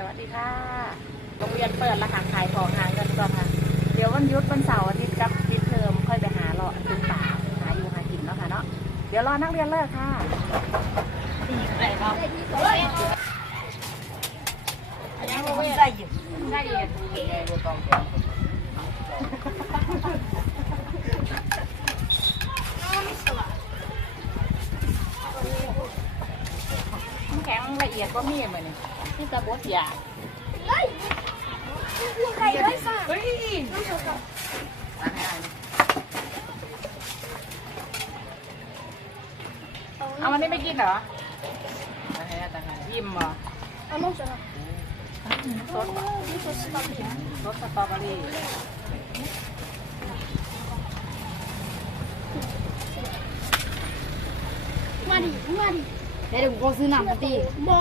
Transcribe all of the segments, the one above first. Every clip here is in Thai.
สวัสดีค่ะโรงเรียนเปิดแล้วค่ะขายของหาเงินก่อนค่ะ เดี๋ยววันหยุดวันเสาร์อาทิตย์กับปิดเทอมค่อยไปหาเลาะกินป่าหาอยู่หากินเนาะค่ะเนาะ เดี๋ยวรอนักเรียนเลิกค่ะได้ครับได้ยู่ได้ยู่น้ำแข็งละเอียดก็มีเหมือน ที่ตะบดยาใครได้ฝากเฮ้ยตาให้ได้เอาวันนี้ไม่กินเหรอตาให้ได้ตาให้ยิ้มเหรอเอาลงจะรสนี่คือสตอเบอรี่รสสตรอเบอรี่มาดิมาดิเดี๋ยวผมก็ซื้อน้ำมาตีหมอ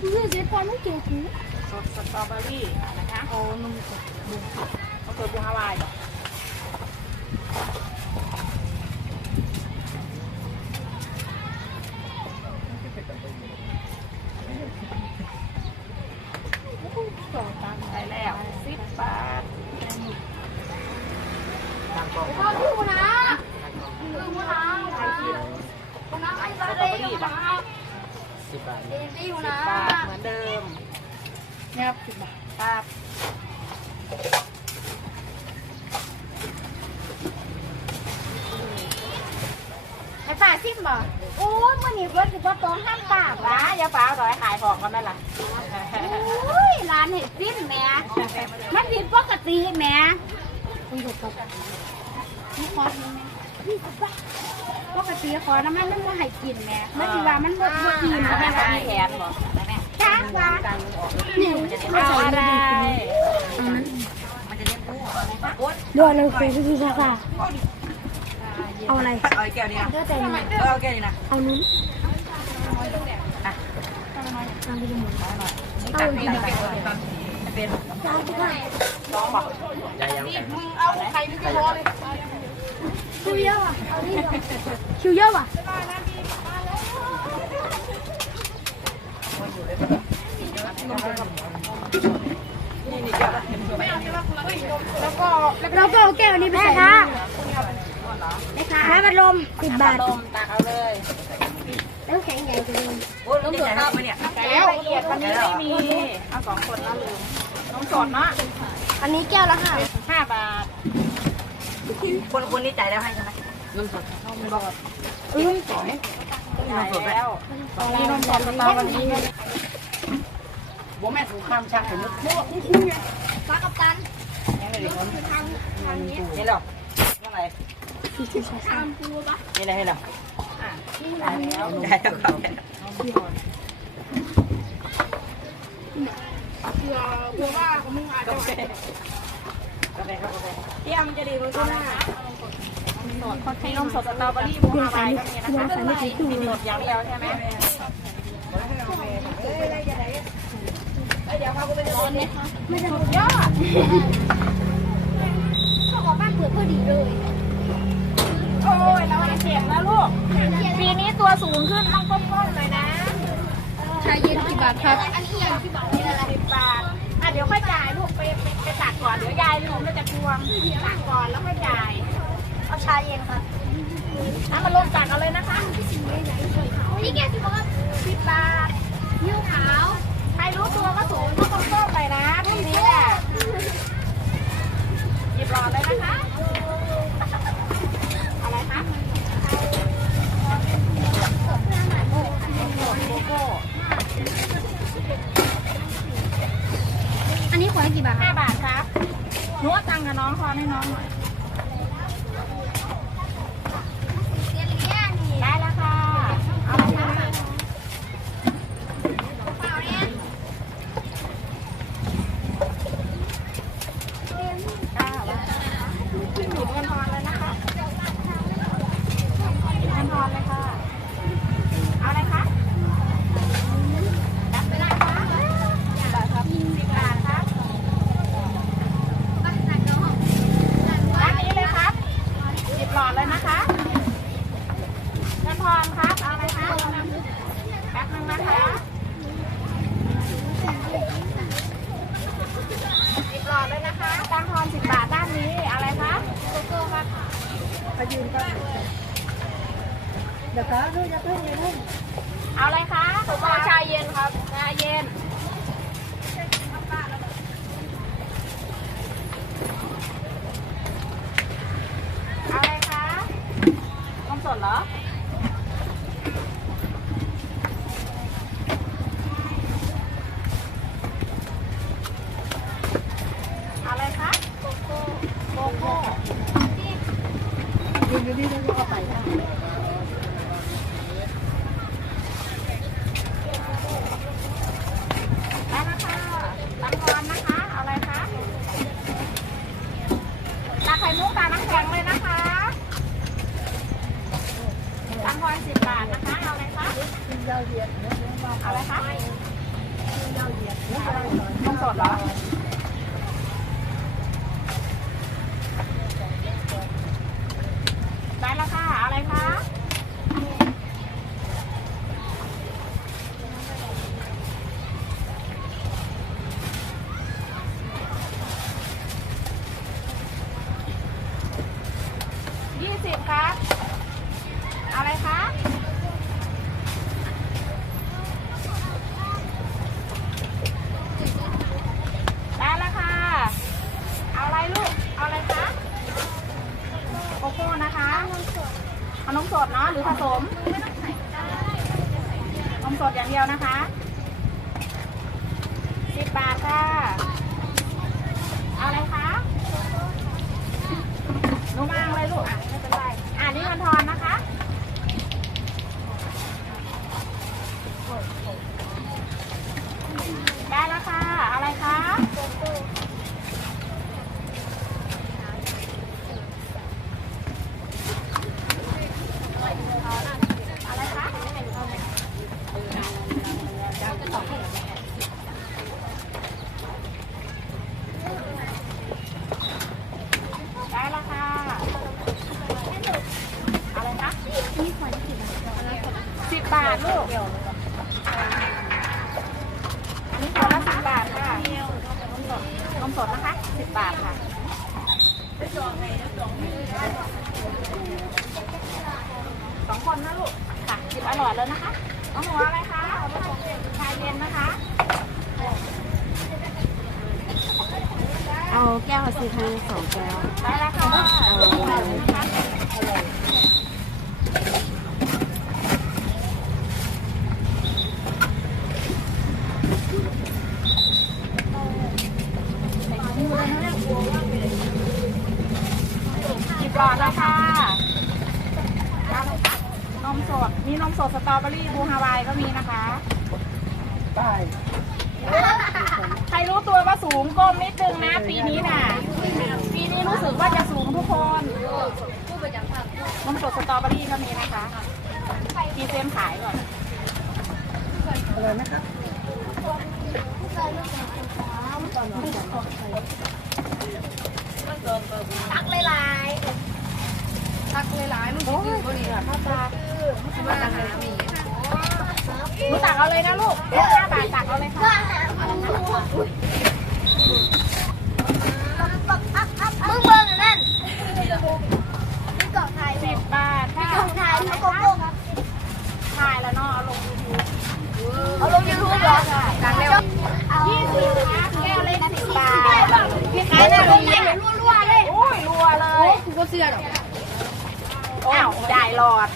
เรื่องเจ๊ปอนไม่เก่งกูรสสตรอเบอรี่นะคะเอานมสดเอาตัวบูฮาวายเหรอได้แล้วสิบบาท พ่อพี่กูนะเออกูนะกูนะไอ้บ้าเลยกูนะ สิบบาท เอ็นดี้กู สิ นะ บบาทเหมือนเดิม เนี่ยครับสิบบาท ครับ ไอ้ป้าซิมบ่ โอ้ยมันนี่เบิร์ดคือว่าต้องห้ามปากร้าละนยาฟ้าต่อยขายของกันไหมล่ะโอ้ยร้านเห็ดซิมแม่มันผิดปกติแม่คุณถูกครับนี่คอร์สนี่แม่นี่ปกติคอร์สน้ำมันมันบ่ให้กินแม่มันสิว่ามันบ่บ่กินแม่แม่ร้าว่านแขนบอกแม่จ้างว่านี่เอาอะไรด้วยเลยคือพี่ชาค่ะ เอาอะไร เอาแก้วนี้นะเด้อแต่นี่เอาแก้วนี้นะเอานุ้นอะตามไปดูหมดตักนี่ตักเป็นจ้าทุกคนสองบอกคิวเยอะว่ะคิวเยอะว่ะแล้วก็เราก็เอาแก้วนี้ไปใส่ค่ะ น้ำบัดลมสิบบาทลมตักเอาเลยน้ำแข็งใหญ่จังเลยโอ้ยน้ำสดเอาไปเนี่ยแล้วละเอียดวันนี้ไม่มี เอาสองคนแล้วลืมน้ำสดเนาะอันนี้แก้วละค่ะห้าบาท คนคนนี้จ่ายแล้วให้ใช่ไหมอืมจ่ายแล้วมีนมสดสตรอเบอรี่บ่แม่ถูกข้ามชักเห็นไหมฟ้ากับตันยังไม่ได้คนทางทางนี้นี่หรอยังไง พี่ชิชาตามกูปะนี่ได้ให้หรออะจ่ายแล้วได้แล้วครับเผื่อเผื่อว่าของมึงอาจจะก็ได้ครับก็ได้เที่ยมจะดีรู้ไหมมีนมสดสตรอเบอรี่บูฮาวายก็มีนะคะมีสดอย่างเดียวใช่ไหมไม่จะยอดเขาออกบ้านเปิดพอดีเลยโอ้ ยเราเจ็บนะลูก ปีนี้ตัวสูงขึ้นต้องก้มๆเลยนะชาเย็นกี่บาทครับ อันนี้ยังที่บอกนี่อะไรสิบบาท อะเดี๋ยวค่อยจ่ายลูกไปไปไปตักก่อนเดี๋ยวยายลืมแล้วจะทวงตักก่อนแล้วค่อยจ่าย เอาชาเย็นค่ะน้ำมันลงตักเอาเลยนะคะ นะคะตามทอนสิบบาทด้านนี้อะไรคะโกโก้ค่ะไปยืนก็เดี๋ยวก่อนลูกอยาเพิ่งอย่าเพิ่งเอาอะไรคะโกโก้ชาเย็นครับชาเย็น ยืนอยู่นี่แล้วก็ไปได้ ได้แล้วค่ะตังร้อนนะคะ เอาอะไรคะตาไข่มุกตาน้ำแข็งเลยนะคะตังร้อนสิบบาทนะคะ เอาอะไรคะ กินยาวเหยียดเนื้อเนื้อว่า เอาอะไรคะ ยาวเหยียดเนื้ออะไรหน่อย นมสดเหรอ ได้แล้วค่ะ เอาอะไรคะ ยี่สิบครับ เอาอะไรคะ ได้แล้วค่ะ เอาอะไรลูก เอาอะไรคะ โกโก้นะคะเอานมสดเนาะหรือผสม นมสดอย่างเดียวนะคะสิบบาท ค่ะเอาอะไรคะหนูมาเอาอะไรลูกอะไม่เป็นไรอ่านี่มันทอนนะคะ ได้แล้วค่ะ เอาอะไรคะ อะไรคะได้แล้วค่ะ อะไรคะสิบบาทลูก อันนี้ตัวละสิบบาทค่ะนมสดนมสดนะคะสิบบาทค่ะ สองคนนะลูก ค่ะหยิบอร่อยเลยนะคะน้องหมูอะไรคะเอาผสมชาเย็นนะคะ เอาแก้วสิคะสองแก้ว ได้แล้วค่ะนะคะหยิบก่อนแล้วค่ะเอาเลยค่ะนมสด มีนมสดสตรอเบอรี่บูฮาวายก็มีนะคะ ใต้ ใครรู้ตัวว่าสูงก้มนิดนึงนะ ปีนี้น่ะ ปีนี้รู้สึกว่าจะสูงทุกคนนมสดสตรอเบอรี่ก็มีนะคะ พีเซนขายก่อนอะไรนะครับตักหลายๆตักหลายๆมันคือบ่นี่ค่ะพ่อตาคือว่าหามีหนูตักเอาเลยนะลูกห้าบาทตักเอาเลยค่ะมึงเบิ่งนั่นนี่กล่องไทยสิบบาทค่ะกล่องไทยมันโกโก้ ถ่ายแล้วเนาะเอาลงยูทูบ เอาลงยูทูบเห รอตักเร็วยี่สิบนะแก้วเล็กสิบบาทพี่ขายหน้าโรงงานรัวๆเลย โอ้ยรัวเลยกูก็เสื้อดอกอ้าวจ่ายหลอด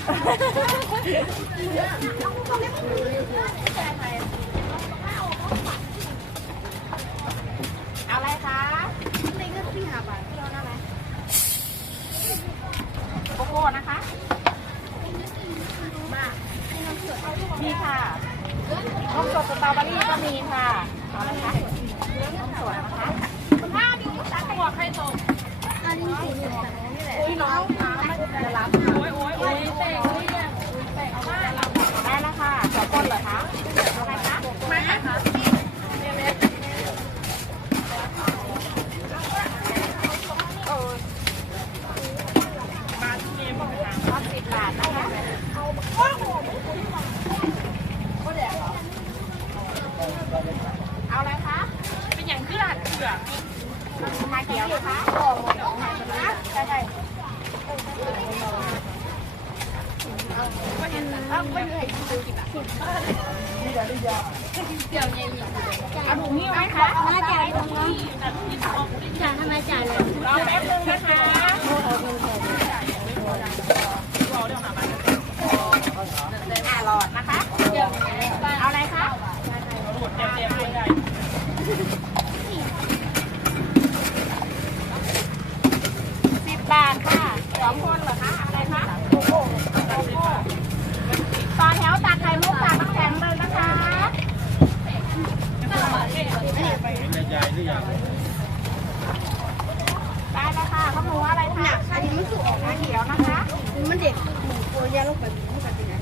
เอาอะไรคะนี่ก็สี่ห้าบาทโกโก้นะคะ มีค่ะ นมสดสตรอเบอรี่ก็มีค่ะเอาอะไรคะนมสดนะคะถ้าดูตักหัวใครตกอันนี้สี่หนึ่งบาทพี่น้องน้ำไม่จะรับโอ้ยโอ้ยโอ้ยเตะเลยอะเตะเอามาได้แล้วค่ะขอก้นเหรอคะเอาอะไรคะไม่ค่ะมาที่เกมทอดสิบบาทนะคะเอาอะไรคะ เป็นอย่างที่ร้านเผือกชาเขียวนะคะใช่ใช่เอาไปเลยสิบบาทเอาถุงนี้ไหมคะมาจ่ายตรงนี้จ่ายทำไมจ่ายเลยรอแป๊บนึงนะคะอ่ารอดนะคะ เอาอะไรคะ บบาทค่ะสองคนเหรอคะอะไรคะโกโก้โกโก้ต่อแถวตักไข่มุกตักน้ำแข็งเลยนะคะได้แล้วค่ะข้าวหมูอะไรคะอันนี้มันสุกออกมาเขียวนะคะ มันเด็กหมูตัวยาลงไปมันก็เป็นไง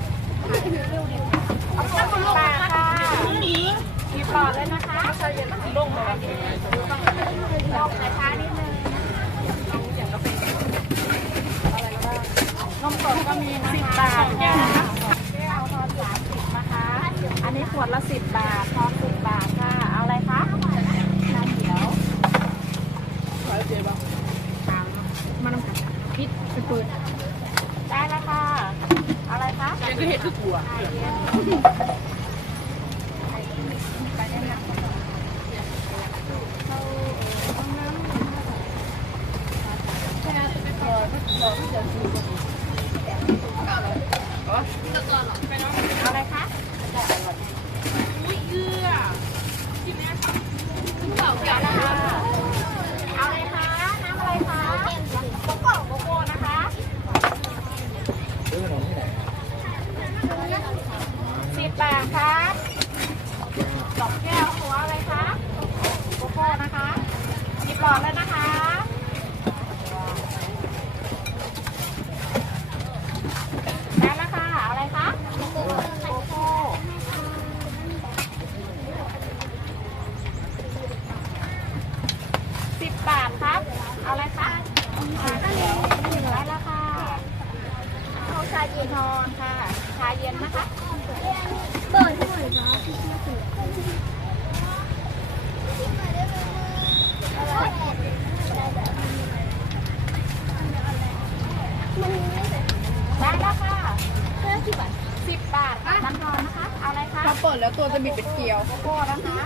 เอาข้าวหมูปลาค่ะหมีหมีปลอดเลยนะคะลงเลยลงสายฟ้านิดนึงน สดก็มีสิบบาทค่ะแก้วทอนสามสิบนะคะ อันนี้ขวดละสิบบาททอนสิบบาทค่ะ เอาอะไรคะน้ำเขียวมันน้ำกันพิษไปเปิดได้แล้วค่ะ อะไรคะเจ๊ก็เห็ดคือกลัว อะไรคะอุ้ยเอื้อจิ้มเนี่ยค่ะเอาอะไรคะเอาอะไรคะ น้ำอะไรคะโกโก้โกโก้นะคะสิบบาทค่ะดอกแก้วหัวอะไรคะโกโก้นะคะหยิบหลอดเลยนะคะ ได้แล้วค่ะ อะไรคะโกโก้โกโก้สิบบาทครับ เอาอะไรคะชาเขียวได้แล้วค่ะเอาชาเย็นท อนค่ะ ชาเย็นนะคะเปิดให้หน่อยนะพี่เชื่อถือได้แล้วค่ะเพื่อสิบบาทสิบบาทค่ะน้ำทอนนะคะ เอาอะไรคะพอเปิดแล้วตัวจะบิดเป็นเกลียวโกโก้นะคะ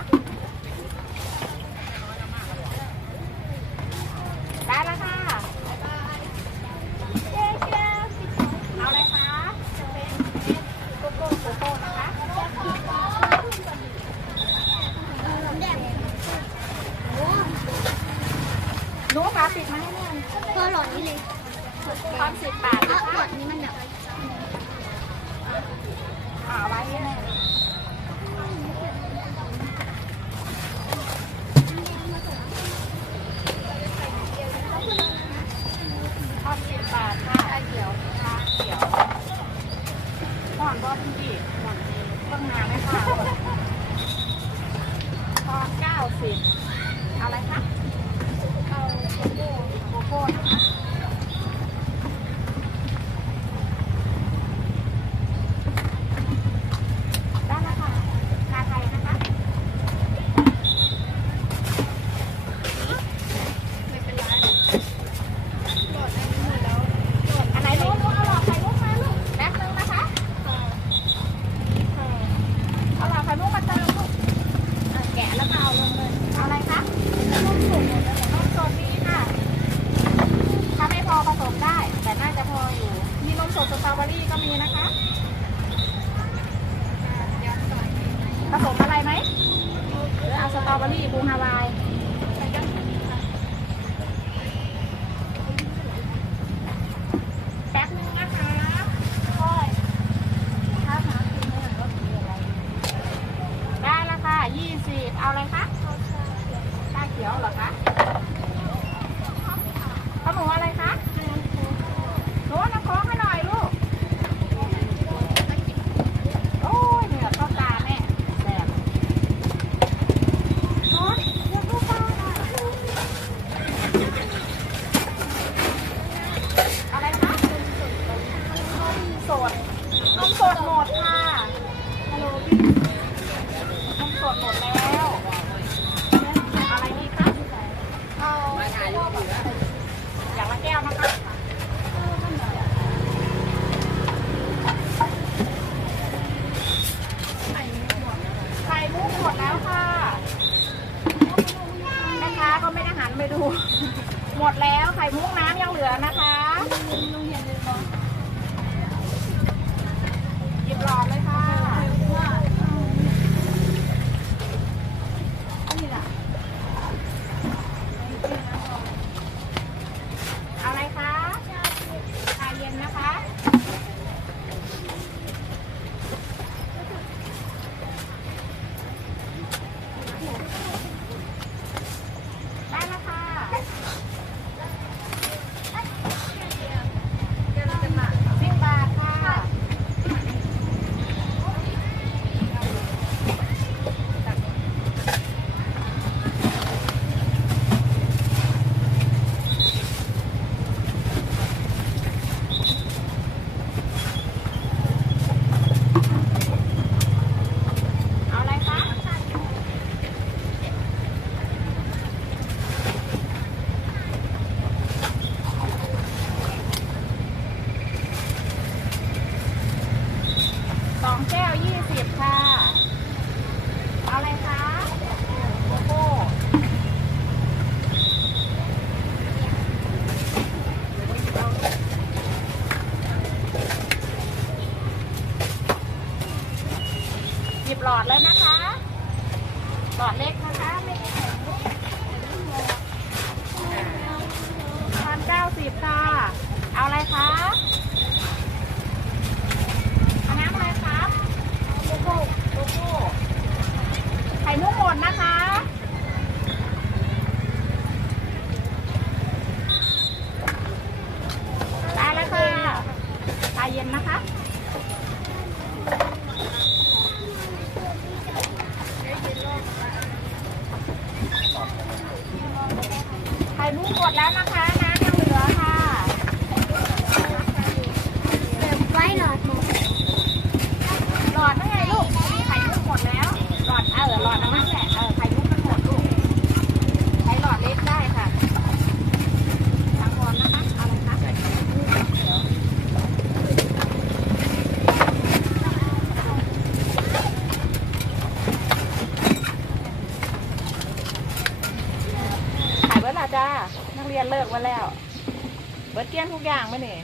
อย่างไหมนี่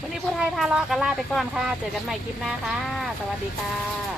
วันนี้ผู้ไทยทะเลาะกันลาไปก่อนค่ะ เจอกันใหม่คลิปหน้าค่ะ สวัสดีค่ะ